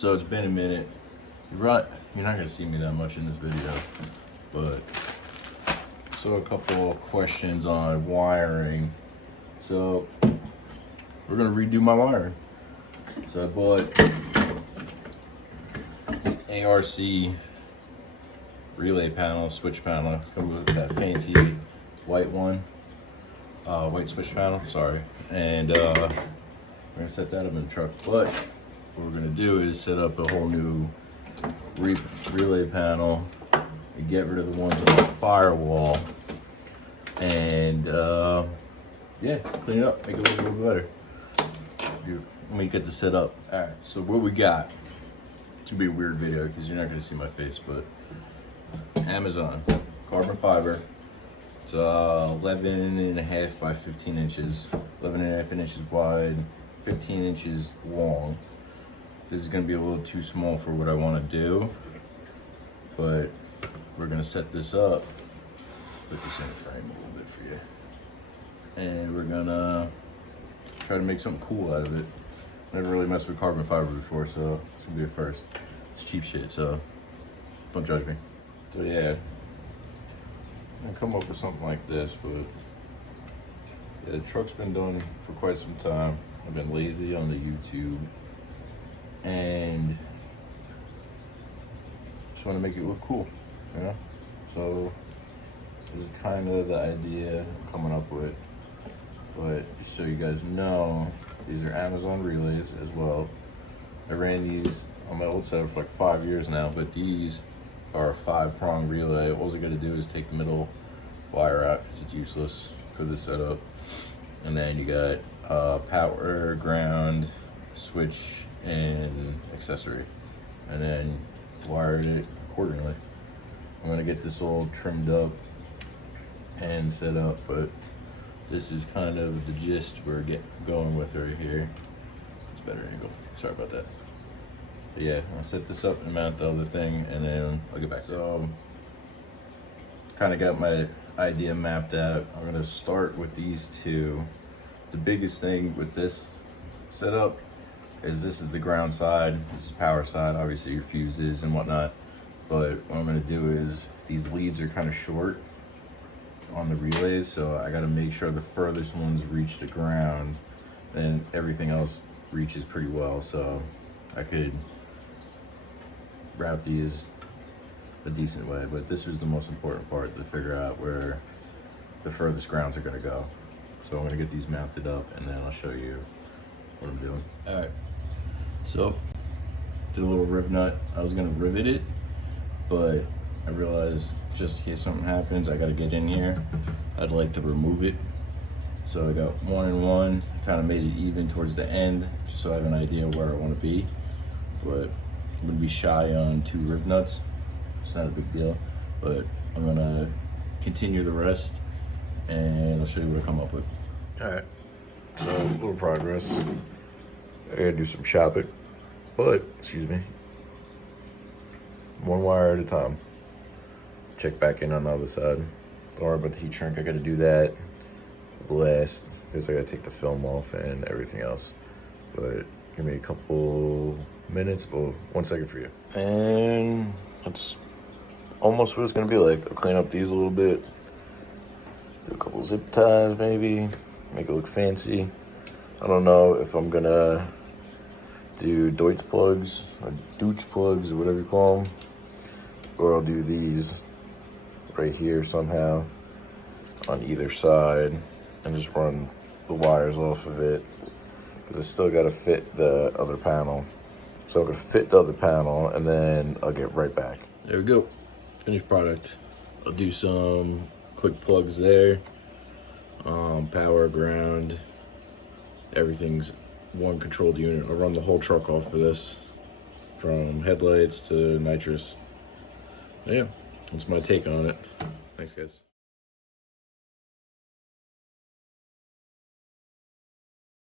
So it's been a minute. You're not gonna see me that much in this video, but so a couple of questions on wiring. So we're gonna redo my wiring. So I bought this ARC relay panel, switch panel, comes with that fancy white one, white switch panel, sorry. And we're gonna set that up in the truck. But what we're gonna do is set up a whole new relay panel and get rid of the ones on the firewall. And yeah, clean it up, make it look a little better. Let me get this set up. All right, so what we got, it's gonna be a weird video because you're not gonna see my face, but Amazon, carbon fiber. It's 11.5 by 15 inches, 11.5 inches wide, 15 inches long. This is gonna be a little too small for what I wanna do, but we're gonna set this up, put this in a frame a little bit for you. And we're gonna try to make something cool out of it. Never really messed with carbon fiber before, so it's gonna be a first. It's cheap shit, so don't judge me. So yeah, I'm gonna come up with something like this, but yeah, the truck's been done for quite some time. I've been lazy on the YouTube, and just want to make it look cool, you know? So this is kind of the idea I'm coming up with. But just so you guys know, these are Amazon relays as well. I ran these on my old setup for like 5 years now, but these are a 5-prong relay. All I gotta do is take the middle wire out because it's useless for this setup. And then you got power, ground, switch, and accessory. And then wired it accordingly. I'm gonna get this all trimmed up and set up, but this is kind of the gist we're going with right here. It's a better angle, sorry about that. But yeah, I'll set this up and mount the other thing, and then I'll get back. So kind of got my idea mapped out. I'm gonna start with these two. The biggest thing with this setup is this is the ground side, this is power side, obviously your fuses and whatnot. But what I'm gonna do is, these leads are kind of short on the relays, so I gotta make sure the furthest ones reach the ground, and everything else reaches pretty well. So I could route these a decent way, but this was the most important part, to figure out where the furthest grounds are gonna go. So I'm gonna get these mounted up, and then I'll show you what I'm doing. All right, so did a little rib nut. I was gonna rivet it, but I realized just in case something happens, I gotta get in here. I'd like to remove it. So I got 1 and 1, kind of made it even towards the end, just so I have an idea where I wanna be. But I'm gonna be shy on 2 rib nuts. It's not a big deal, but I'm gonna continue the rest, and I'll show you what I come up with. All right, so a little progress. I gotta do some shopping, but, excuse me, 1 wire at a time. Check back in on the other side. Don't worry about the heat shrink, I gotta do that last, because I gotta take the film off and everything else. But give me a couple minutes, or 1 second for you. And that's almost what it's gonna be like. I'll clean up these a little bit, do a couple zip ties maybe, make it look fancy. I don't know if I'm gonna do Deutsch plugs, or Deutsch plugs, or whatever you call them, or I'll do these right here somehow on either side and just run the wires off of it, because I still got to fit the other panel. So I'm going to fit the other panel, and then I'll get right back. There we go, finished product. I'll do some quick plugs there. Power, ground, everything's 1 controlled unit. I'll run the whole truck off of this, from headlights to nitrous. Yeah, that's my take on it. Thanks, guys.